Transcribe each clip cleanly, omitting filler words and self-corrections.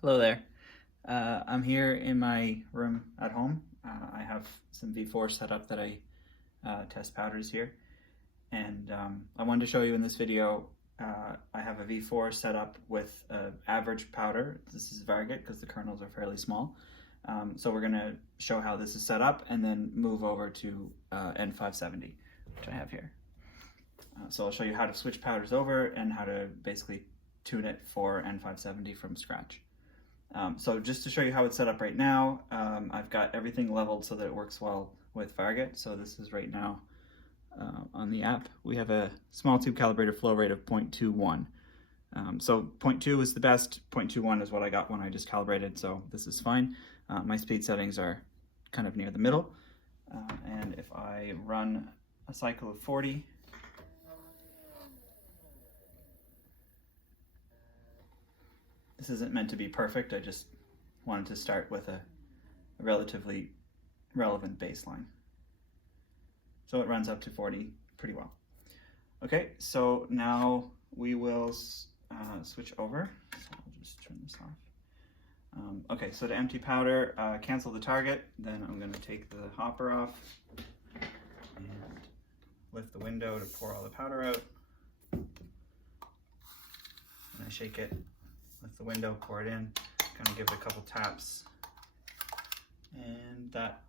Hello there. I'm here in my room at home. I have some V4 set up that I test powders here. And I wanted to show you in this video, I have a V4 set up with average powder. This is Varget because the kernels are fairly small. So we're going to show how this is set up and then move over to N570, which I have here. So I'll show you how to switch powders over and how to basically tune it for N570 from scratch. So just to show you how it's set up right now, I've got everything leveled so that it works well with Varget. So this is right now on the app. We have a small tube calibrator flow rate of 0.21. So 0.2 is the best, 0.21 is what I got when I just calibrated, so this is fine. My speed settings are kind of near the middle. And if I run a cycle of 40, this isn't meant to be perfect, I just wanted to start with a relatively relevant baseline. So it runs up to 40 pretty well. Okay, so now we will switch over. So I'll just turn this off. Okay, so to empty powder, cancel the target, then I'm going to take the hopper off and lift the window to pour all the powder out. And I shake it. Lift the window, pour it in, kind of give it a couple taps, and that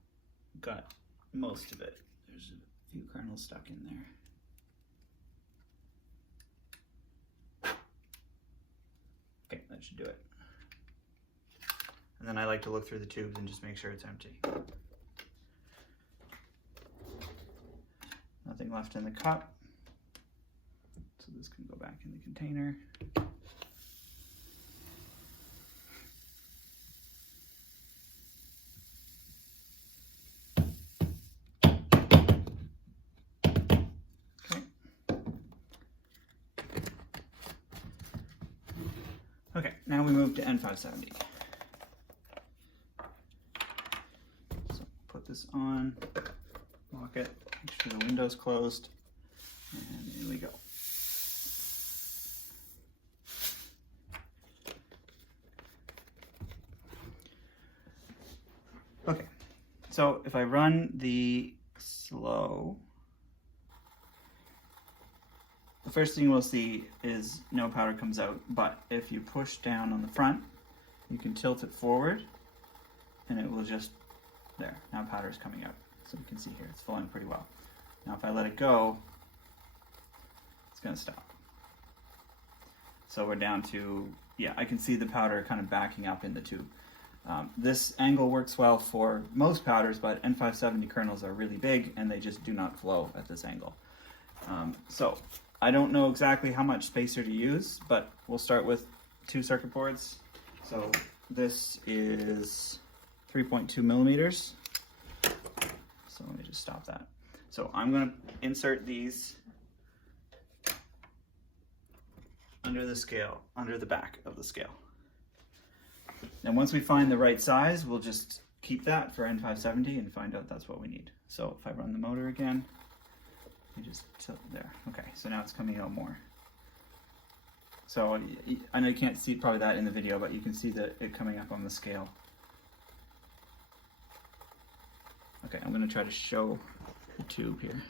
got most of it. There's a few kernels stuck in there. Okay, that should do it. And then I like to look through the tubes and just make sure it's empty. Nothing left in the cup, so this can go back in the container. Okay, now we move to N570. So put this on, lock it, make sure the window's closed, and here we go. Okay, so if I run the slow, the first thing we'll see is no powder comes out, but if you push down on the front, you can tilt it forward and it will just, there, now powder is coming out. So you can see here, it's flowing pretty well. Now if I let it go, it's gonna stop. So we're down to, yeah, I can see the powder kind of backing up in the tube. This angle works well for most powders, but N570 kernels are really big and they just do not flow at this angle. So I don't know exactly how much spacer to use, but we'll start with 2 circuit boards. So this is 3.2 millimeters. So let me just stop that. So I'm going to insert these under the scale, under the back of the scale. And once we find the right size, we'll just keep that for N570 and find out that's what we need. So if I run the motor again, you just tilt there. Okay, so now it's coming out more. So I know you can't see probably that in the video, but you can see that it coming up on the scale. Okay, I'm going to try to show the tube here.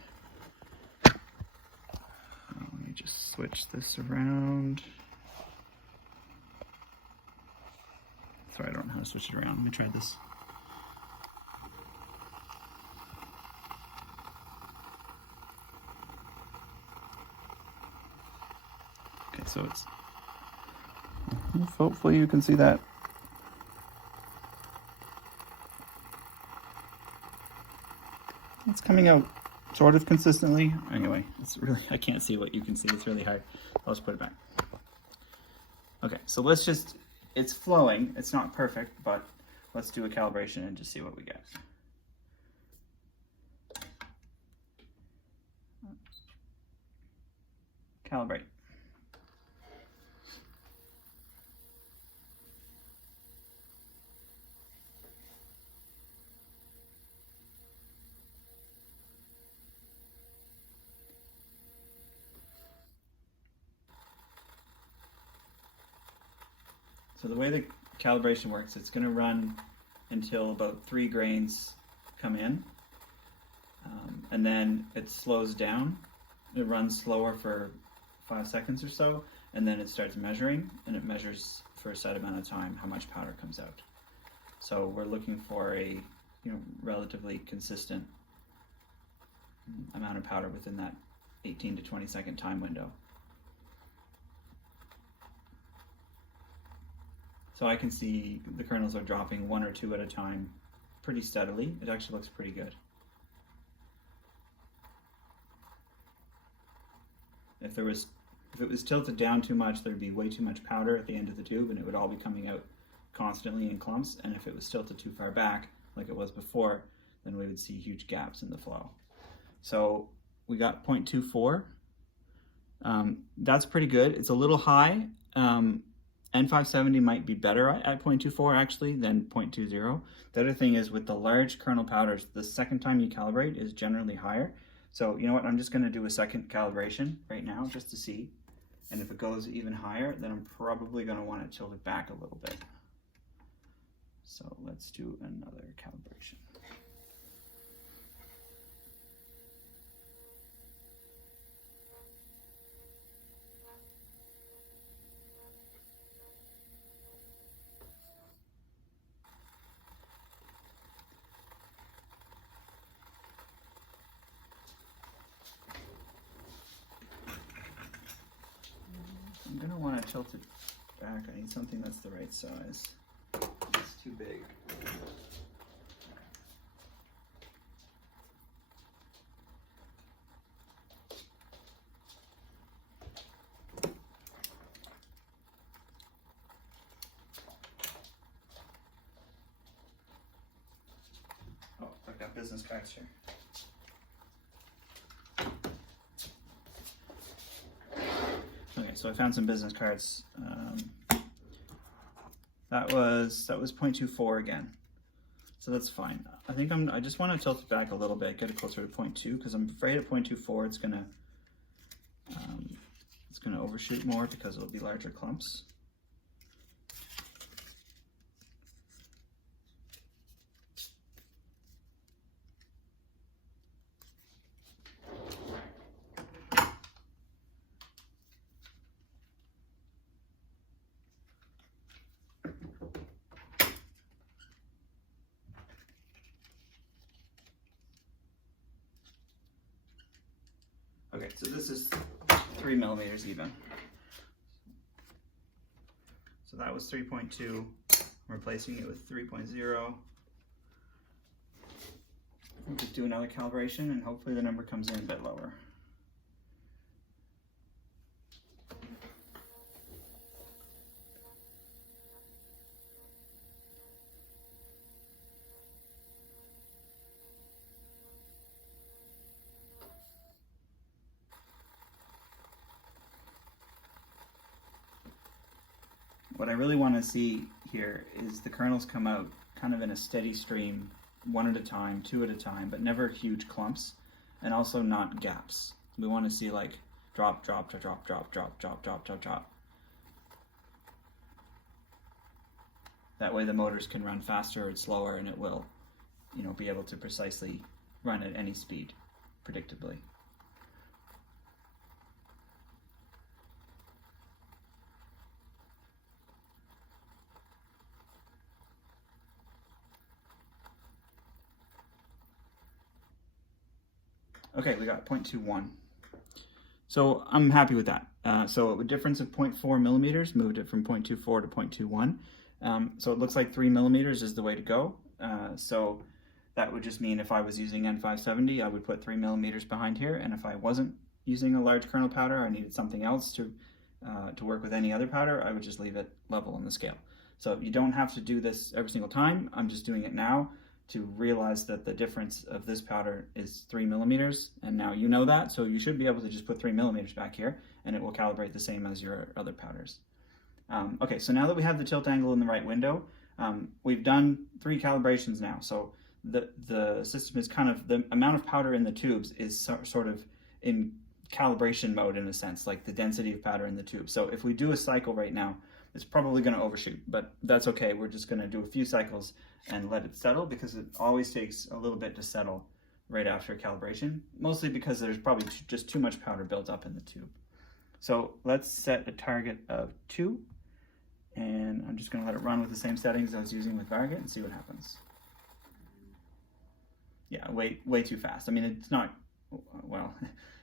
Let me just switch this around. Sorry, I don't know how to switch it around. Let me try this. Okay, so it's, hopefully you can see that. It's coming out sort of consistently. Anyway, it's really, I can't see what you can see. It's really hard. I'll just put it back. Okay, so let's just, it's flowing. It's not perfect, but let's do a calibration and just see what we get. Calibrate. So the way the calibration works, it's going to run until about 3 grains come in, and then it slows down. It runs slower for 5 seconds or so, and then it starts measuring, and it measures for a set amount of time how much powder comes out. So we're looking for a relatively consistent amount of powder within that 18 to 20 second time window. So I can see the kernels are dropping 1 or 2 at a time pretty steadily. It actually looks pretty good. If it was tilted down too much, there'd be way too much powder at the end of the tube, and it would all be coming out constantly in clumps. And if it was tilted too far back, like it was before, then we would see huge gaps in the flow. So we got 0.24. That's pretty good. It's a little high. N570 might be better at 0.24 actually than 0.20. The other thing is with the large kernel powders, the second time you calibrate is generally higher. So you know what, I'm just going to do a second calibration right now just to see. And if it goes even higher, then I'm probably going to want to tilt it back a little bit. So let's do another calibration. I'm going to want to tilt it back. I need something that's the right size. It's too big. Oh, I've got business cards here. Okay, so I found some business cards. That was 0.24 again, so that's fine. I think I just want to tilt it back a little bit, get it closer to 0.2, because I'm afraid at 0.24 it's gonna overshoot more because it'll be larger clumps. Okay, so this is 3 millimeters even. So that was 3.2. I'm replacing it with 3.0. We'll just do another calibration and hopefully the number comes in a bit lower. What I really want to see here is the kernels come out kind of in a steady stream, 1 at a time, 2 at a time, but never huge clumps, and also not gaps. We want to see like drop, drop, drop, drop, drop, drop, drop, drop, drop. That way the motors can run faster or slower, and it will, be able to precisely run at any speed, predictably. Okay, we got 0.21. So I'm happy with that. So a difference of 0.4 millimeters moved it from 0.24 to 0.21. So it looks like 3 millimeters is the way to go. So that would just mean if I was using N570, I would put 3 millimeters behind here. And if I wasn't using a large kernel powder, I needed something else to work with any other powder, I would just leave it level on the scale. So you don't have to do this every single time. I'm just doing it now to realize that the difference of this powder is 3 millimeters, and now you know that, so you should be able to just put 3 millimeters back here, and it will calibrate the same as your other powders. Okay, so now that we have the tilt angle in the right window, we've done 3 calibrations now, so the system is kind of, the amount of powder in the tubes is sort of in calibration mode in a sense, like the density of powder in the tube. So if we do a cycle right now, it's probably going to overshoot, but that's okay. We're just going to do a few cycles and let it settle, because it always takes a little bit to settle right after calibration, mostly because there's probably just too much powder built up in the tube. So let's set a target of 2, and I'm just going to let it run with the same settings I was using with Varget and see what happens. Yeah, way too fast. I mean, it's not, well,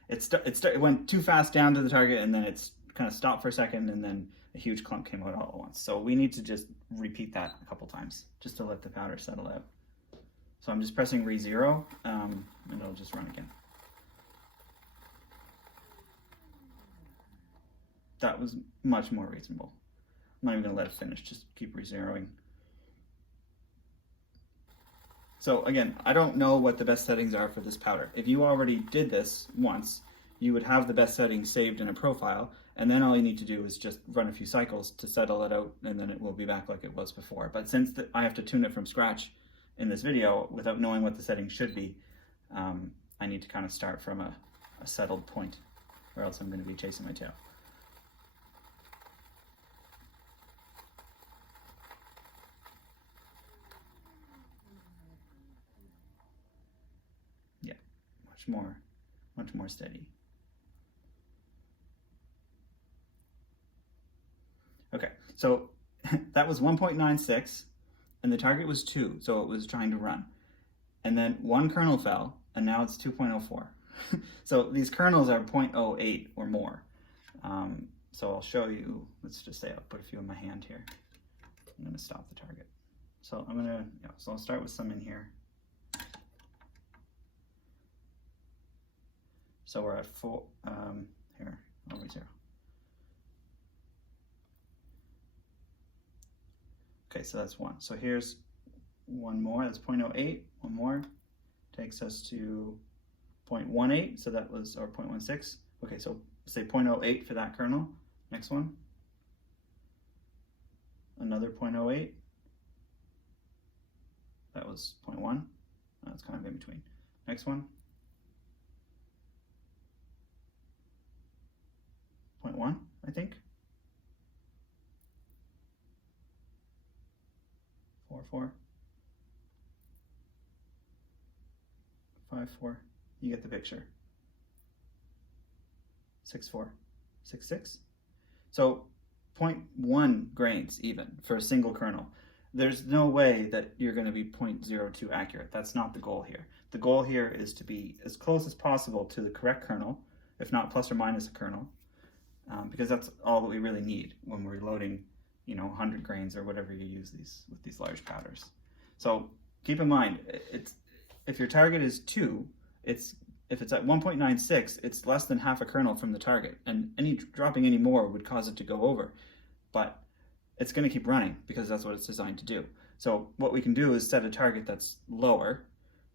it went too fast down to the target, and then it's kind of stopped for a second, and then a huge clump came out all at once. So we need to just repeat that a couple times just to let the powder settle out. So I'm just pressing re-0, and it'll just run again. That was much more reasonable. I'm not even gonna let it finish, just keep re-zeroing. So again, I don't know what the best settings are for this powder. If you already did this once, you would have the best settings saved in a profile, and then all you need to do is just run a few cycles to settle it out, and then it will be back like it was before. But since I have to tune it from scratch in this video without knowing what the settings should be, I need to kind of start from a settled point, or else I'm going to be chasing my tail. Yeah, much more steady. Okay, so that was 1.96, and the target was 2, so it was trying to run. And then 1 kernel fell, and now it's 2.04. So these kernels are 0.08 or more. So I'll show you, let's just say I'll put a few in my hand here. I'm gonna stop the target. So so I'll start with some in here. So we're at 4, here, I'll re-zero. Okay, so that's 1. So here's one more, that's 0.08, one more, takes us to 0.18, so that was, or 0.16. Okay, so say 0.08 for that kernel. Next one. Another 0.08. That was 0.1. That's kind of in between. Next one. 0.1, I think. 4.4. 5.4. You get the picture. 6.4. 6.6. So 0.1 grains even for a single kernel. There's no way that you're going to be 0.02 accurate. That's not the goal here. The goal here is to be as close as possible to the correct kernel, if not plus or minus a kernel, because that's all that we really need when we're loading, 100 grains or whatever you use with these large powders. So keep in mind, if your target is 2, if it's at 1.96, it's less than half a kernel from the target, and dropping any more would cause it to go over. But it's going to keep running because that's what it's designed to do. So what we can do is set a target that's lower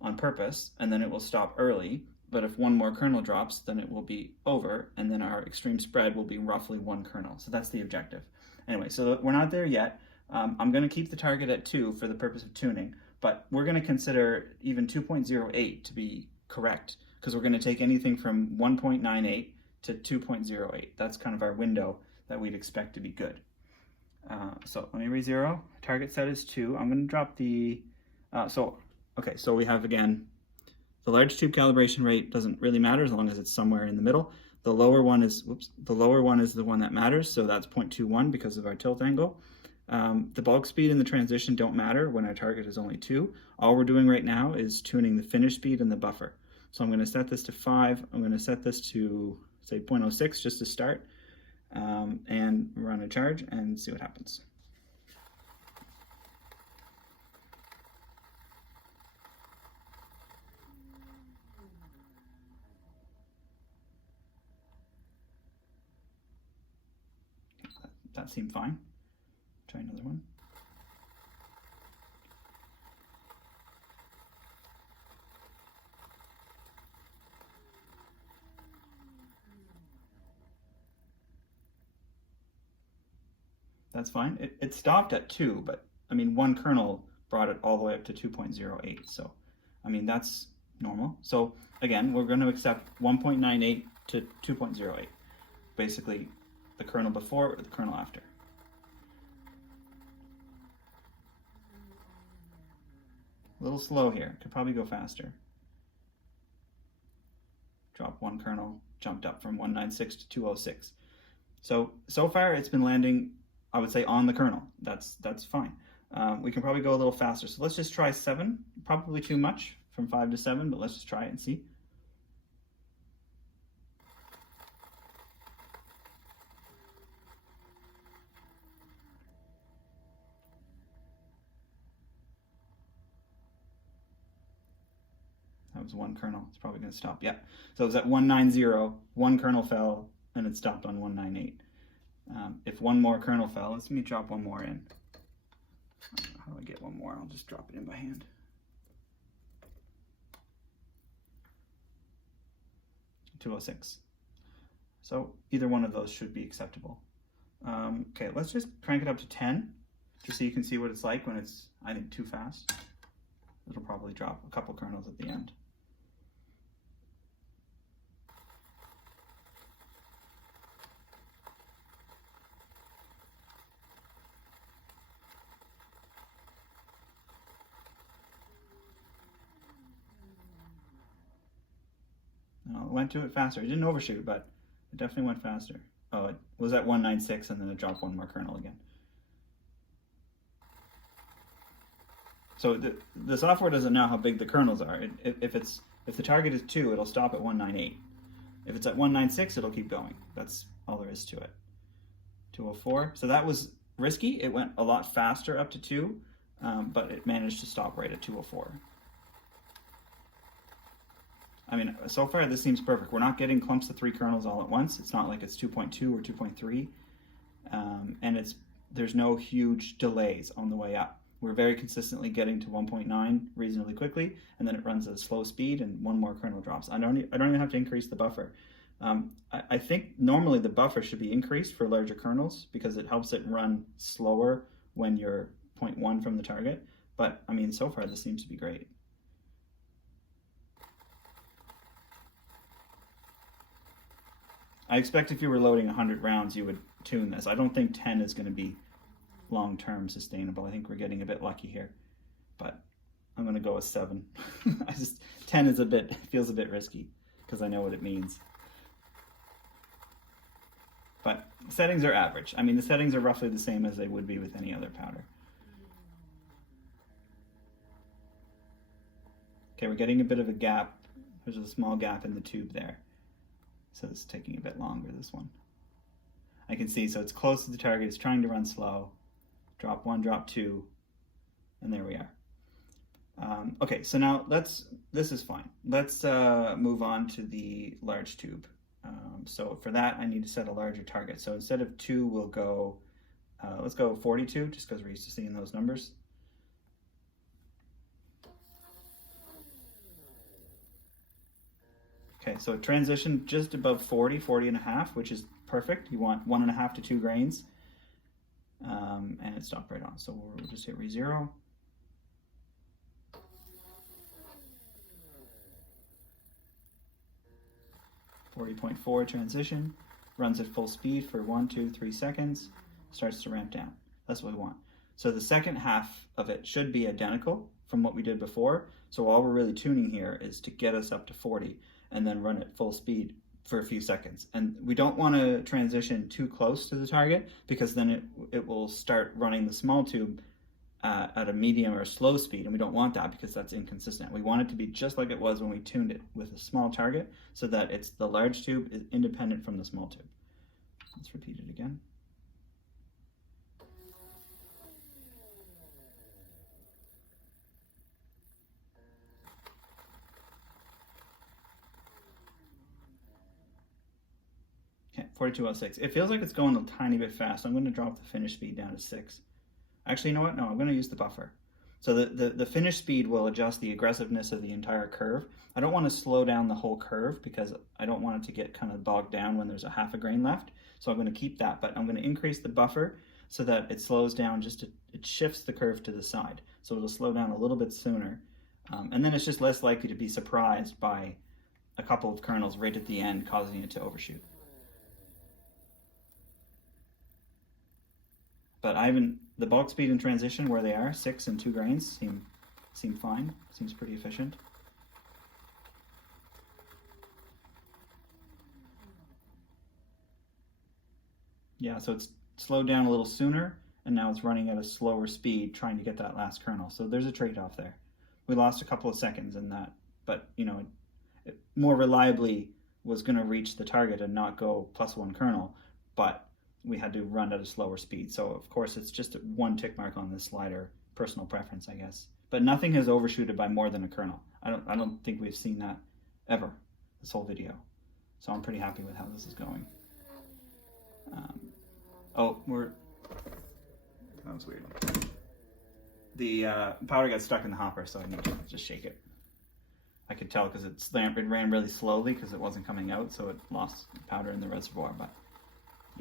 on purpose, and then it will stop early. But if one more kernel drops, then it will be over, and then our extreme spread will be roughly 1 kernel. So that's the objective. Anyway, so we're not there yet. I'm going to keep the target at 2 for the purpose of tuning, but we're going to consider even 2.08 to be correct, because we're going to take anything from 1.98 to 2.08. That's kind of our window that we'd expect to be good. So let me re-zero. Target set is 2. I'm going to drop the, so we have, again, the large tube calibration rate doesn't really matter as long as it's somewhere in the middle. The lower one is, the lower one is the one that matters, so that's 0.21 because of our tilt angle. The bulk speed and the transition don't matter when our target is only 2. All we're doing right now is tuning the finish speed and the buffer. So I'm going to set this to 5. I'm going to set this to, say, 0.06 just to start, and run a charge and see what happens. That seemed fine. Try another one. That's fine. It stopped at 2, but I mean, 1 kernel brought it all the way up to 2.08. So, I mean, that's normal. So again, we're going to accept 1.98 to 2.08. Basically, the kernel before or the kernel after. A little slow here. Could probably go faster. Drop one kernel, jumped up from 196 to 206. So far it's been landing, I would say, on the kernel. That's fine. We can probably go a little faster. So let's just try 7. Probably too much from 5 to 7, but let's just try it and see. That was one kernel. It's probably going to stop. Yeah. So it was at 190. One kernel fell, and it stopped on 198. If one more kernel fell, let me drop one more in. How do I get one more? I'll just drop it in by hand. $206. So either one of those should be acceptable. Okay, let's just crank it up to 10, just so you can see what it's like when it's, I think, too fast. It'll probably drop a couple kernels at the end. No, it went to it faster. It didn't overshoot, but it definitely went faster. Oh, it was at 196 and then it dropped one more kernel again. So the software doesn't know how big the kernels are. If the target is 2, it'll stop at 198. If it's at 196, it'll keep going. That's all there is to it. 204. So that was risky. It went a lot faster up to 2, but it managed to stop right at 204. I mean, so far this seems perfect. We're not getting clumps of 3 kernels all at once. It's not like it's 2.2 or 2.3, and there's no huge delays on the way up. We're very consistently getting to 1.9 reasonably quickly, and then it runs at a slow speed, and one more kernel drops. I don't even have to increase the buffer. I think normally the buffer should be increased for larger kernels because it helps it run slower when you're 0.1 from the target. But I mean, so far this seems to be great. I expect if you were loading 100 rounds, you would tune this. I don't think 10 is going to be long-term sustainable. I think we're getting a bit lucky here, but I'm going to go with 7. 10 is feels a bit risky because I know what it means. But settings are average. I mean, the settings are roughly the same as they would be with any other powder. Okay, we're getting a bit of a gap. There's a small gap in the tube there. So it's taking a bit longer, this one. I can see, so it's close to the target, it's trying to run slow. Drop 1, drop 2, and there we are. Okay, so now this is fine. Let's move on to the large tube. So for that, I need to set a larger target. So instead of 2, we'll go, let's go 42, just because we're used to seeing those numbers. Okay, so it transitioned just above 40, 40 and a half, which is perfect. You want 1.5 to 2 grains. And it stopped right on. So we'll just hit re-0. .4 transition, runs at full speed for 1, 2, 3 seconds, starts to ramp down. That's what we want. So the second half of it should be identical from what we did before. So all we're really tuning here is to get us up to 40 and then run at full speed for a few seconds. And we don't want to transition too close to the target because then it will start running the small tube at a medium or slow speed, and we don't want that because that's inconsistent. We want it to be just like it was when we tuned it with a small target so that the large tube is independent from the small tube. Let's repeat it again. Okay, 4206. It feels like it's going a tiny bit fast. I'm going to drop the finish speed down to 6. Actually, you know what? No, I'm going to use the buffer. So the finish speed will adjust the aggressiveness of the entire curve. I don't want to slow down the whole curve because I don't want it to get kind of bogged down when there's a half a grain left. So I'm going to keep that, but I'm going to increase the buffer so that it slows down it shifts the curve to the side. So it'll slow down a little bit sooner. And then it's just less likely to be surprised by a couple of kernels right at the end causing it to overshoot. But the bulk speed and transition where they are, 6 and 2 grains, seem seem fine. Seems pretty efficient. Yeah, so it's slowed down a little sooner, and now it's running at a slower speed trying to get that last kernel. So there's a trade-off there. We lost a couple of seconds in that, but you know, it more reliably was going to reach the target and not go +1 kernel, but we had to run at a slower speed. So of course it's just one tick mark on this slider, personal preference, I guess. But nothing has overshooted by more than a kernel. I don't think we've seen that ever this whole video. So I'm pretty happy with how this is going. That was weird. The powder got stuck in the hopper, so I need to just shake it. I could tell because it ran really slowly because it wasn't coming out, so it lost powder in the reservoir. But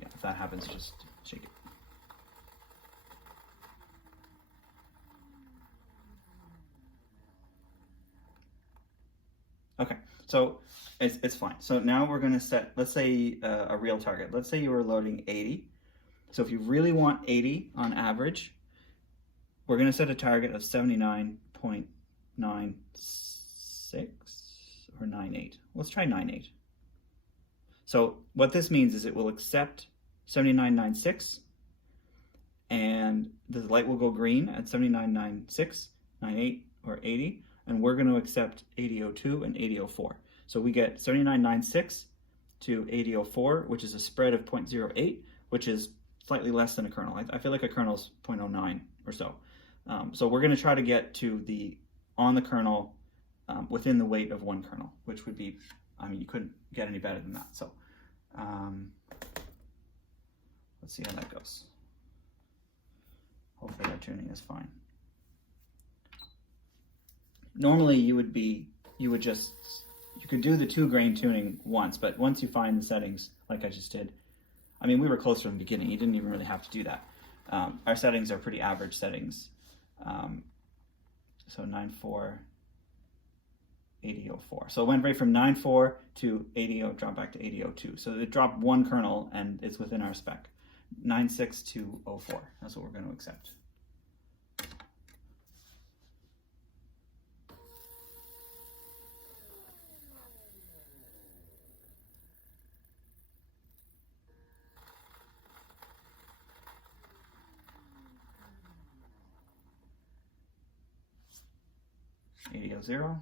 yeah, if that happens, just shake it. Okay, so it's fine. So now we're going to set, let's say, a real target. Let's say you were loading 80. So if you really want 80 on average, we're going to set a target of 79.96 or 98. Let's try 98. So what this means is it will accept 79.96, and the light will go green at 79.96, 98, or 80, and we're going to accept 80.02 and 80.04. So we get 79.96 to 80.04, which is a spread of 0.08, which is slightly less than a kernel. I feel like a kernel is 0.09 or so. So we're going to try to get to on the kernel within the weight of one kernel, which would be, I mean, you couldn't get any better than that. So let's see how that goes. Hopefully our tuning is fine. Normally you could do the 2-grain tuning once, but once you find the settings, like I just did, I mean, we were close from the beginning. You didn't even really have to do that. Our settings are pretty average settings. So 9.4, 80.04. So it went right from 9.4 to 80.0, dropped back to 80.02. So it dropped one kernel, and it's within our spec. 9.6 to 0.4. That's what we're going to accept. .0.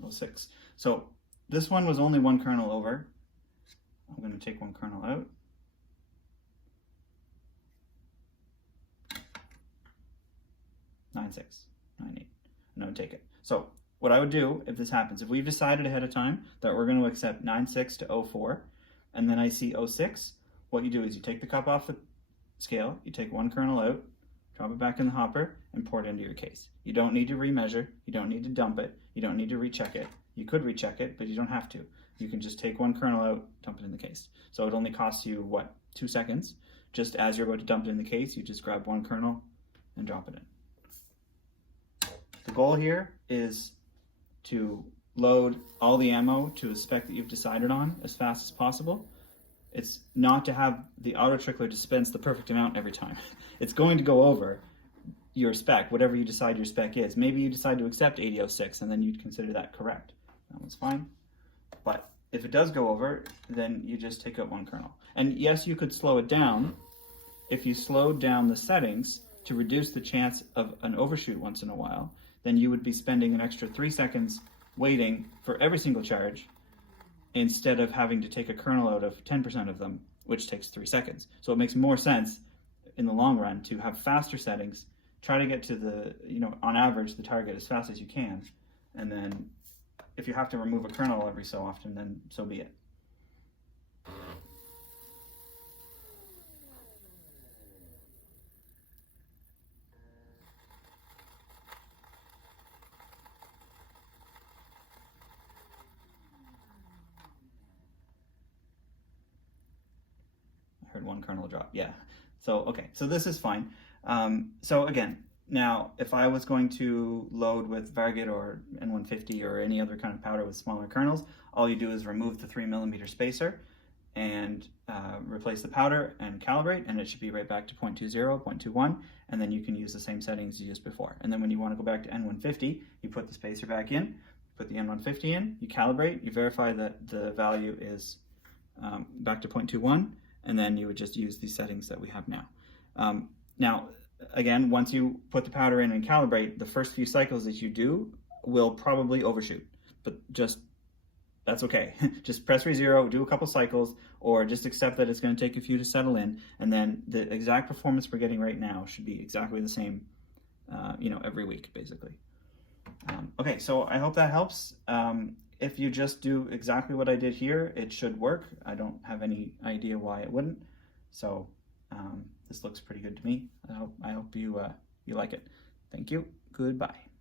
.06. So this one was only one kernel over. I'm going to take one kernel out. .96, 98, and I would take it. So what I would do if this happens, if we've decided ahead of time that we're going to accept 9.6 to 0.4, and then I see 0.6, what you do is you take the cup off the scale, you take one kernel out, drop it back in the hopper, and pour it into your case. You don't need to remeasure, you don't need to dump it, you don't need to recheck it. You could recheck it, but you don't have to. You can just take one kernel out, dump it in the case. So it only costs you, what, 2 seconds? Just as you're about to dump it in the case, you just grab one kernel and drop it in. The goal here is to load all the ammo to a spec that you've decided on as fast as possible. It's not to have the AutoTrickler dispense the perfect amount every time. It's going to go over your spec, whatever you decide your spec is. Maybe you decide to accept 80.06 and then you'd consider that correct. That one's fine. But if it does go over, then you just take out one kernel. And yes, you could slow it down. If you slowed down the settings to reduce the chance of an overshoot once in a while, then you would be spending an extra 3 seconds waiting for every single charge instead of having to take a kernel out of 10% of them, which takes 3 seconds. So it makes more sense in the long run to have faster settings, try to get to the, on average, the target as fast as you can, and then if you have to remove a kernel every so often, then so be it. Heard one kernel drop. Yeah, So, okay, so this is fine. So again, now if I was going to load with Varget or N150 or any other kind of powder with smaller kernels, all you do is remove the 3mm spacer and replace the powder and calibrate, and it should be right back to 0.20, 0.21, and then you can use the same settings you used before. And then when you want to go back to N150, you put the spacer back in, put the N150 in, you calibrate, you verify that the value is back to 0.21, and then you would just use these settings that we have now. Now, again, once you put the powder in and calibrate, the first few cycles that you do will probably overshoot, but that's okay. Just press re-zero, do a couple cycles, or just accept that it's going to take a few to settle in, and then the exact performance we're getting right now should be exactly the same, every week, basically. Okay, so I hope that helps. If you just do exactly what I did here, it should work. I don't have any idea why it wouldn't. So this looks pretty good to me. I hope you like it. Thank you. Goodbye.